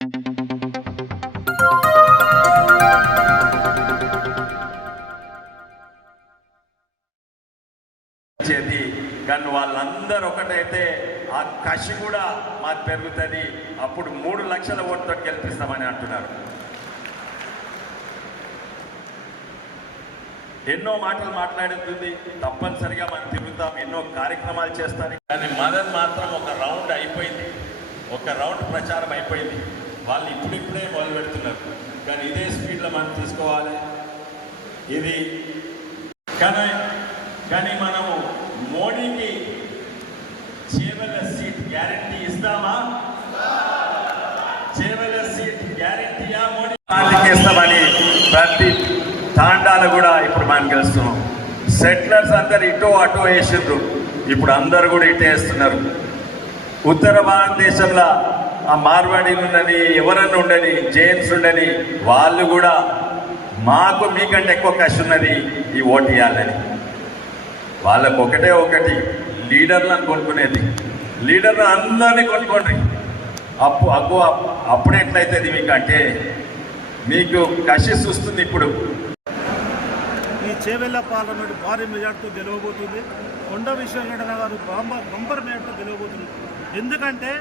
కానీ వాళ్ళందరూ ఒకటైతే ఆ కసి కూడా మాకు పెరుగుతుంది. అప్పుడు 3 లక్షల ఓటుతో గెలిపిస్తామని అంటున్నారు. ఎన్నో మాటలు మాట్లాడుతుంది, తప్పనిసరిగా మనం తిరుగుతాం, ఎన్నో కార్యక్రమాలు చేస్తాం. కానీ మదన్ మాత్రం ఒక రౌండ్ అయిపోయింది, ఒక రౌండ్ ప్రచారం అయిపోయింది. వాళ్ళు ఇప్పుడిప్పుడే మొదలు పెడుతున్నారు. కానీ ఇదే స్పీడ్లో మనం తీసుకోవాలి ఇది. కానీ మనము మోడీకి చేవెళ్ళ సీట్ గ్యారెంటీ ఇస్తామా? చేవెళ్ళ సీట్ గ్యారెంటీయా? మోడీ ఇస్తామని ప్రతి తాండాలు కూడా ఇప్పుడు మనం గెలుస్తున్నాం. సెటిలర్స్ అందరు ఇటో అటో వేసిండ్రు, ఇప్పుడు అందరు కూడా ఇటే వేస్తున్నారు. ఉత్తర భారతదేశంలో ఆ మార్వాడీలు ఉండని, ఎవరన్నా ఉండని, జైన్స్ ఉండని, వాళ్ళు కూడా మాకు మీకంటే ఎక్కువ కష్టం ఉన్నది ఈ ఓటు ఇవ్వాలని. వాళ్ళకు ఒకటి లీడర్లను కొనుక్కునేది. లీడర్లు అందరినీ కొనుక్కోండి. అప్పుడు ఎట్లయితుంది మీకు అంటే మీకు కషిస్ వస్తుంది. ఇప్పుడు ఈ చేవెళ్ళ పార్లమెంట్ భారీ మెజార్టీతో గెలవబోతుంది. కొండ విశ్వేశ్వరరెడ్డి గారు బంపర్ మెజార్టీతో గెలవబోతుంది. ఎందుకంటే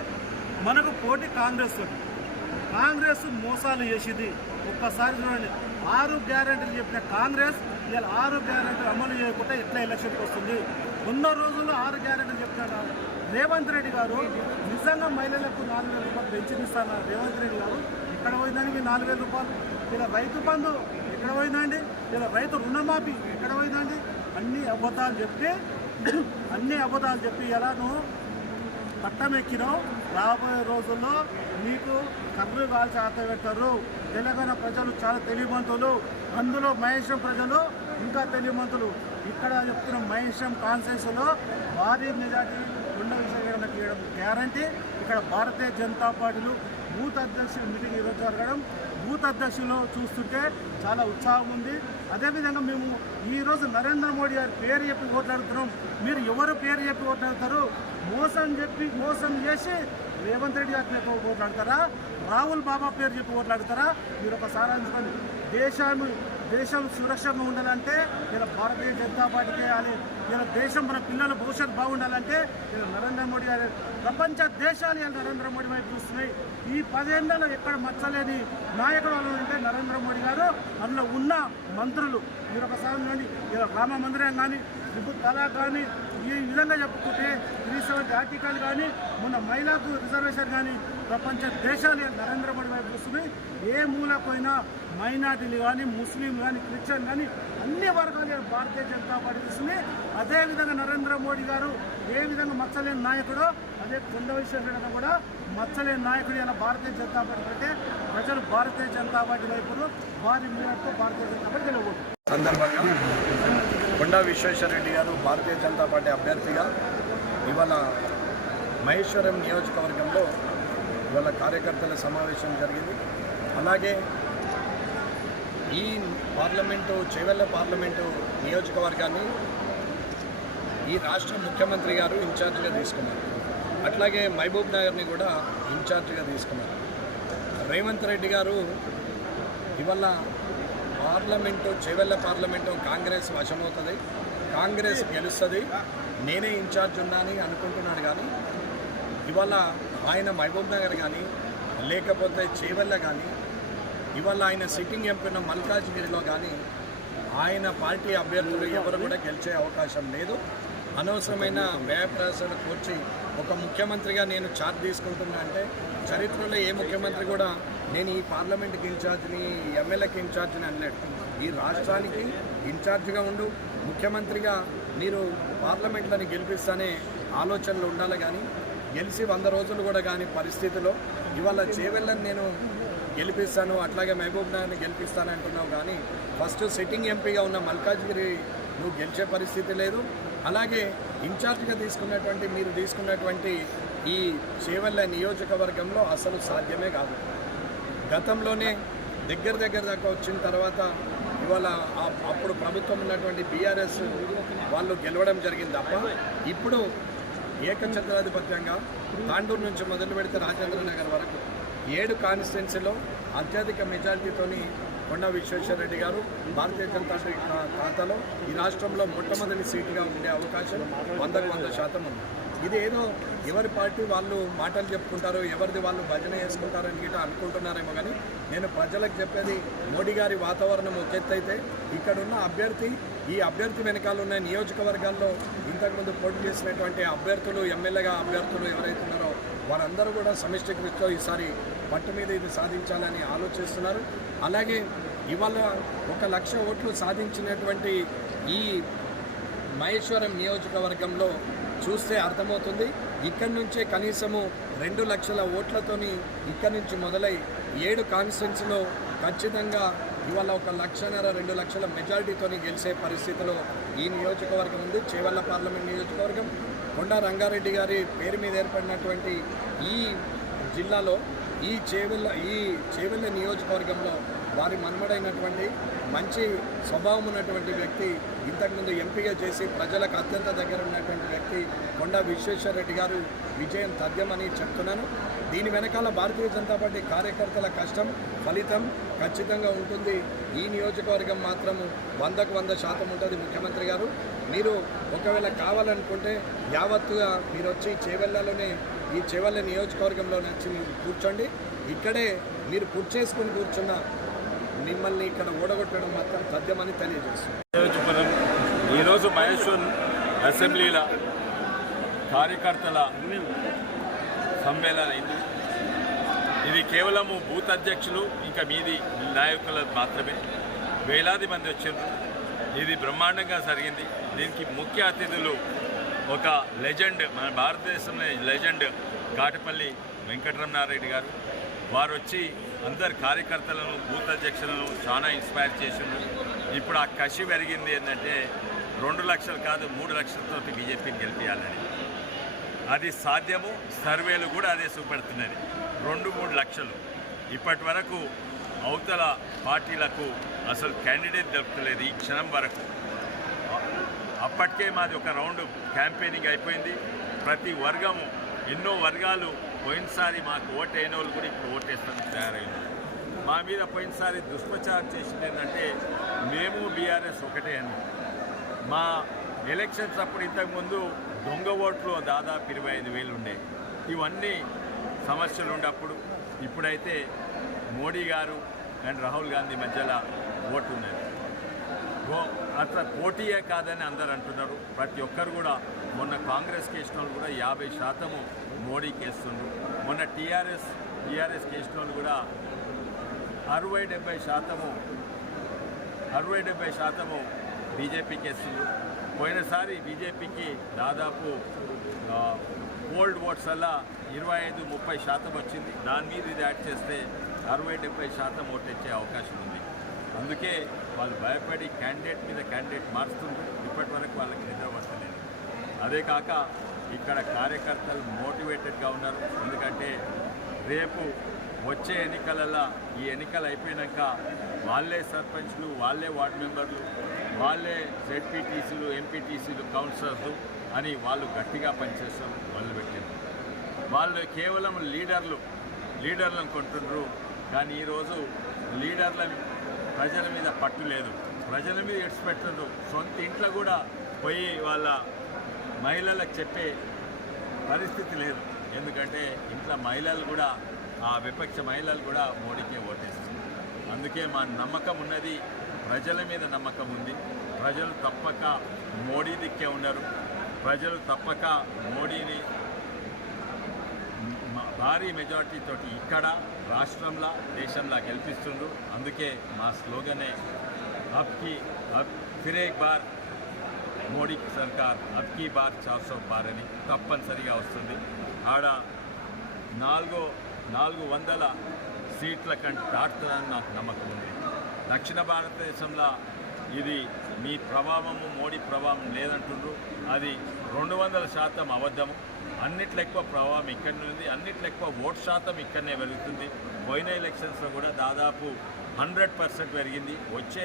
మనకు పోటీ కాంగ్రెస్ మోసాలు చేసింది. ఒక్కసారి చూడండి, 6 గ్యారెంటీలు చెప్పిన కాంగ్రెస్ ఇలా 6 గ్యారెంటీలు అమలు చేయకుండా ఎట్లా ఎలక్షన్కి వస్తుంది? 100 రోజుల్లో 6 గ్యారెంటీలు చెప్తాడు రేవంత్ రెడ్డి గారు. నిజంగా మహిళలకు 4,000 రూపాయలు పెంచినిస్తాను రేవంత్ రెడ్డి గారు. ఎక్కడ పోయిందని మీ 4,000 రూపాయలు? ఇలా రైతు బంధు ఎక్కడ పోయిందండి? ఇలా రైతు రుణమాఫీ ఎక్కడ పోయిందండి? అన్ని అబద్ధాలు చెప్పి ఎలా నువ్వు పట్టం ఎక్కినావు. రాబోయే రోజుల్లో నీకు కర్రు కాల్చి ఆత పెట్టారు. తెలంగాణ ప్రజలు చాలా తెలివిమంతులు, అందులో మహేశం ప్రజలు ఇంకా తెలివిమంతులు. ఇక్కడ చెప్తున్న మహేశం కాన్సెన్స్లో భారీ మెజార్టీ కొండ విశ్వేశ్వరరెడ్డికి ఇవ్వడం గ్యారంటీ. ఇక్కడ భారతీయ జనతా పార్టీలు బూత్ అధ్యక్షుల మీటింగ్ ఈరోజు జరగడం, బూత్ అధ్యక్షులు చూస్తుంటే చాలా ఉత్సాహం ఉంది. అదేవిధంగా మేము ఈరోజు నరేంద్ర మోడీ గారి పేరు చెప్పి ఓట్లాడుతున్నాం. మీరు ఎవరు పేరు చెప్పి ఓట్లాడతారు? మోసం చేసి రేవంత్ రెడ్డి గారి పేరు ఓట్లాడతారా? రాహుల్ బాబా పేరు చెప్పి ఓట్లాడతారా? మీరు ఒకసారి అనుకోండి. దేశం సురక్షంగా ఉండాలంటే ఇలా భారతీయ జనతా పార్టీ చేయాలి. ఇలా దేశం మన పిల్లల భవిష్యత్తు బాగుండాలంటే ఇలా నరేంద్ర మోడీ గారు. ప్రపంచ దేశాలు ఇలా నరేంద్ర మోడీ వైపు చూస్తున్నాయి. ఈ 10 ఏళ్లలో ఎక్కడ మచ్చలేని నాయకుడు అంటే నరేంద్ర మోడీ గారు. అందులో ఉన్న మంత్రులు మీరు ఒకసారి చూడండి. ఇలా రామ మందిరం కానీ, త్రిపుల్ తలాక్ కానీ, ఈ విధంగా చెప్పుకుంటే 370 ఆర్టికల్ కానీ, మొన్న మహిళలకు రిజర్వేషన్ కానీ, ప్రపంచ దేశాలు నరేంద్ర మోడీ వైపు చూస్తున్నాయి. ఏ మూలకైనా మైనార్టీలు కానీ, ముస్లింలు కానీ, క్రిస్టియన్ కానీ అన్ని వర్గాలు భారతీయ జనతా పార్టీ చూస్తుంది. అదేవిధంగా నరేంద్ర మోడీ గారు ఏ విధంగా మచ్చలేని నాయకుడో అదే కొండ విశ్వేశ్వరరెడ్డి కూడా మచ్చలేని నాయకుడు. ఇలా భారతీయ జనతా పార్టీ అంటే ప్రజలు భారతీయ జనతా పార్టీ వైపు భారీ మేరతో భారతీయ జనతా పార్టీ గెలవబోతుంది. సందర్భంగా కొండ విశ్వేశ్వరరెడ్డి గారు భారతీయ జనతా పార్టీ అభ్యర్థిగా ఇవాళ మహేశ్వరం నియోజకవర్గంలో ఇవాళ కార్యకర్తల సమావేశం జరిగింది. అలాగే ఈ చేవెళ్ళ పార్లమెంటు నియోజకవర్గాన్ని ఈ రాష్ట్ర ముఖ్యమంత్రి గారు ఇన్ఛార్జిగా తీసుకున్నారు. అట్లాగే మహబూబ్ నగర్ని కూడా ఇన్ఛార్జిగా తీసుకున్నారు. రేవంత్ రెడ్డి గారు ఇవాళ చేవెళ్ళ పార్లమెంటు కాంగ్రెస్ వశమవుతుంది, కాంగ్రెస్ గెలుస్తుంది, నేనే ఇన్ఛార్జ్ ఉన్నానని అనుకుంటున్నాడు. కానీ ఇవాళ ఆయన మహబూబ్ నగర్ కానీ లేకపోతే చేవెళ్ళ కానీ ఇవాళ ఆయన సిట్టింగ్ ఎంపీ ఉన్న మల్కాజ్గిరిలో కానీ ఆయన పార్టీ అభ్యర్థులు ఎవరు కూడా గెలిచే అవకాశం లేదు. అనవసరమైన వ్యయప్రయాసాలు కూర్చి ఒక ముఖ్యమంత్రిగా నేను ఛార్జ్ తీసుకుంటున్నా అంటే చరిత్రలో ఏ ముఖ్యమంత్రి కూడా నేను ఈ పార్లమెంట్కి ఇన్ఛార్జిని, ఎమ్మెల్యేకి ఇన్ఛార్జిని అనలేడు. ఈ రాష్ట్రానికి ఇన్ఛార్జిగా ఉండు, ముఖ్యమంత్రిగా మీరు పార్లమెంట్లని గెలిపిస్తానే ఆలోచనలు ఉండాలి. కానీ గెలిచి 100 రోజులు కూడా కానీ పరిస్థితిలో ఇవాళ చేవెళ్ళని నేను గెలిపిస్తాను, అట్లాగే మహబూబ్ నగర్ని గెలిపిస్తాను అంటున్నావు. కానీ ఫస్ట్ సిట్టింగ్ ఎంపీగా ఉన్న మల్కాజ్గిరి నువ్వు గెలిచే పరిస్థితి లేదు. అలాగే ఇన్ఛార్జ్గా మీరు తీసుకున్నటువంటి ఈ చేవెళ్ళ నియోజకవర్గంలో అసలు సాధ్యమే కాదు. గతంలోనే దగ్గర దాకా వచ్చిన తర్వాత ఇవాళ అప్పుడు ప్రభుత్వం ఉన్నటువంటి బీఆర్ఎస్ వాళ్ళు గెలవడం జరిగింది తప్ప ఇప్పుడు ఏకఛత్రాధిపత్యంగా తాండూరు నుంచి మొదలు పెడితే రాజేంద్ర నగర్ వరకు 7 కాన్స్టిట్యున్సీలో అత్యధిక మెజారిటీతోని కొండ విశ్వేశ్వరరెడ్డి గారు భారతీయ జనతా పార్టీ ఖాతాలో ఈ రాష్ట్రంలో మొట్టమొదటి సీటుగా ఉండే అవకాశం 100% ఉంది. ఇది ఏదో ఎవరి పార్టీ వాళ్ళు మాటలు చెప్పుకుంటారు, ఎవరిది వాళ్ళు భజన చేసుకుంటారని గిట్ట అనుకుంటున్నారేమో, కానీ నేను ప్రజలకు చెప్పేది మోడీ గారి వాతావరణం ఒక ఎత్తు అయితే ఇక్కడున్న అభ్యర్థి, ఈ అభ్యర్థి వెనకాల ఉన్న నియోజకవర్గాల్లో ఇంతకుముందు పోటీ చేసినటువంటి అభ్యర్థులు, ఎమ్మెల్యేగా అభ్యర్థులు ఎవరైతే ఉన్నారో వారందరూ కూడా సమిష్టి కృషితో ఈసారి పట్టు మీద ఇది సాధించాలని ఆలోచిస్తున్నారు. అలాగే ఇవాళ 1,00,000 ఓట్లు సాధించినటువంటి ఈ మహేశ్వరం నియోజకవర్గంలో చూస్తే అర్థమవుతుంది. ఇక్కడి నుంచే కనీసము 2 లక్షల ఓట్లతోని ఇక్కడి నుంచి మొదలై 7 కాన్స్టిట్యున్సీలో ఖచ్చితంగా ఇవాళ 1,00,000 2 లక్షల మెజారిటీతోని గెలిచే పరిస్థితిలో ఈ నియోజకవర్గం ఉంది. చేవెళ్ళ పార్లమెంట్ నియోజకవర్గం కొండా రంగారెడ్డి గారి పేరు మీద ఏర్పడినటువంటి ఈ జిల్లాలో ఈ చేవెళ్ళ నియోజకవర్గంలో వారి మన్మడైనటువంటి మంచి స్వభావం ఉన్నటువంటి వ్యక్తి, ఇంతకుముందు ఎంపీగా చేసి ప్రజలకు అత్యంత దగ్గర ఉన్నటువంటి వ్యక్తి కొండా విశ్వేశ్వరరెడ్డి గారు విజయం తథ్యమని చెప్తున్నాను. దీని వెనకాల భారతీయ జనతా పార్టీ కార్యకర్తల కష్టం, ఫలితం ఖచ్చితంగా ఉంటుంది. ఈ నియోజకవర్గం మాత్రము 100% ఉంటుంది. ముఖ్యమంత్రి గారు మీరు ఒకవేళ కావాలనుకుంటే యావత్తుగా మీరు వచ్చి చేవెళ్ళలోనే ఈ చేవెళ్ళ నియోజకవర్గంలో వచ్చి కూర్చోండి. ఇక్కడే మీరు చేసుకొని కూర్చున్న మిమ్మల్ని ఇక్కడ ఓడగొట్టడం మాత్రం తథ్యమని తెలియజేస్తుంది. ఈరోజు మహేశ్వరం అసెంబ్లీల కార్యకర్తల సమ్మేళనం అయింది. ఇది కేవలము బూత్ అధ్యక్షులు ఇంకా మీది నాయకులు మాత్రమే, వేలాది మంది వచ్చారు. ఇది బ్రహ్మాండంగా జరిగింది. దీనికి ముఖ్య అతిథులు ఒక లెజెండ్, మన భారతదేశంలో లెజెండ్ కాటపల్లి వెంకటరమణారెడ్డి గారు. వారు వచ్చి అందరు కార్యకర్తలను, బూత్ అధ్యక్షులను చాలా ఇన్స్పైర్ చేసిండ్రు. ఇప్పుడు ఆ కసి పెరిగింది ఏంటంటే 2 లక్షలు కాదు 3 లక్షలతో బీజేపీని గెలిపించాలని. అది సాధ్యము, సర్వేలు కూడా అదే చూపెడుతున్నది. 2-3 లక్షలు ఇప్పటి వరకు అవతల పార్టీలకు అసలు క్యాండిడేట్ దొరకలేదు ఈ క్షణం వరకు. అప్పటికే మాది ఒక రౌండ్ క్యాంపెయినింగ్ అయిపోయింది. ప్రతి వర్గము, ఎన్నో వర్గాలు పోయినసారి మాకు ఓటు అయిన వాళ్ళు కూడా ఇప్పుడు ఓటేస్తానికి తయారైంది. మా మీద పోయినసారి దుష్ప్రచారం చేసింది ఏంటంటే మేము బీఆర్ఎస్ ఒకటే అని. మా ఎలక్షన్స్ అప్పుడు ఇంతకుముందు దొంగ ఓట్లు దాదాపు 25,000 ఉండే. ఇవన్నీ సమస్యలు ఉండప్పుడు ఇప్పుడైతే మోడీ గారు అండ్ రాహుల్ గాంధీ మధ్యలో ఓటు ఉన్నది. అట్లా పోటీయే కాదని అందరు అంటున్నారు. ప్రతి ఒక్కరు కూడా మొన్న కాంగ్రెస్కి వేసిన వాళ్ళు కూడా 50% మోడీకి వేస్తున్నారు. మొన్న టీఆర్ఎస్కి వేసిన వాళ్ళు కూడా 60-70% బీజేపీకి వేస్తున్నారు. పోయినసారి బీజేపీకి దాదాపు ఓల్డ్ ఓట్స్ అలా 25-30% వచ్చింది. దాని మీద ఇది యాడ్ చేస్తే 60-70% ఓటు వచ్చే అవకాశం ఉంది. అందుకే వాళ్ళు భయపడి క్యాండిడేట్ మారుస్తుండ్రు. ఇప్పటి వరకు వాళ్ళకి నిద్ర పట్టలేదు. అదే కాక ఇక్కడ కార్యకర్తలు మోటివేటెడ్గా ఉన్నారు. ఎందుకంటే రేపు వచ్చే ఎన్నికలలో ఈ ఎన్నికలు అయిపోయాక వాళ్ళే సర్పంచ్లు, వాళ్ళే వార్డు మెంబర్లు, వాళ్ళే జెడ్పీటీసీలు, ఎంపీటీసీలు, కౌన్సిలర్లు అని వాళ్ళు గట్టిగా పనిచేస్తాం మొదలుపెట్టింది. వాళ్ళు కేవలం లీడర్లను కొంటుండ్రు. కానీ ఈరోజు ప్రజల మీద పట్టు లేదు, ప్రజల మీద ఎడిచిపెట్టరు. సొంత ఇంట్లో కూడా పోయి వాళ్ళ మహిళలకు చెప్పే పరిస్థితి లేదు. ఎందుకంటే ఇంట్లో మహిళలు కూడా, ఆ విపక్ష మహిళలు కూడా మోడీకే ఓటేస్తుంది. అందుకే మా నమ్మకం ఉన్నది, ప్రజల మీద నమ్మకం ఉంది. ప్రజలు తప్పక మోడీ దిక్కే ఉన్నారు. ప్రజలు తప్పక మోడీని భారీ మెజార్టీతోటి ఇక్కడ రాష్ట్రంలో, దేశంలో గెలిపిస్తుండ్రు. అందుకే మా స్లోగనే ఫిర్ ఏక్ బార్ మోడీ సర్కార్, అబ్కీ బార్ 400 బార్ అని తప్పనిసరిగా వస్తుంది. ఆడ 400 సీట్ల కంటే దాటుతుందని నాకు నమ్మకం ఉంది. దక్షిణ భారతదేశంలో ఇది మీ ప్రభావము, మోడీ ప్రభావం లేదంటుండ్రు. అది 200% అబద్ధము. అన్నిట్లో ఎక్కువ ప్రభావం ఇక్కడనే ఉంది. అన్నిట్లో ఎక్కువ ఓటు శాతం ఇక్కడనే పెరుగుతుంది. పోయిన ఎలక్షన్స్లో కూడా దాదాపు 100% పెరిగింది. వచ్చే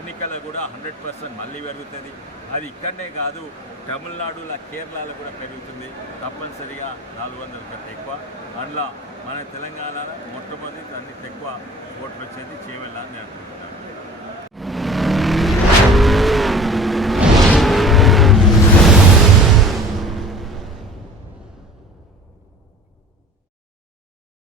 ఎన్నికల్లో కూడా 100% మళ్ళీ పెరుగుతుంది. అది ఇక్కడనే కాదు, తమిళనాడులో, కేరళలో కూడా పెరుగుతుంది. తప్పనిసరిగా 400 కంటే ఎక్కువ. అందులో మన తెలంగాణలో మొట్టమొదటి అన్ని ఎక్కువ ఓట్లు వచ్చేది చేవెళ్ళ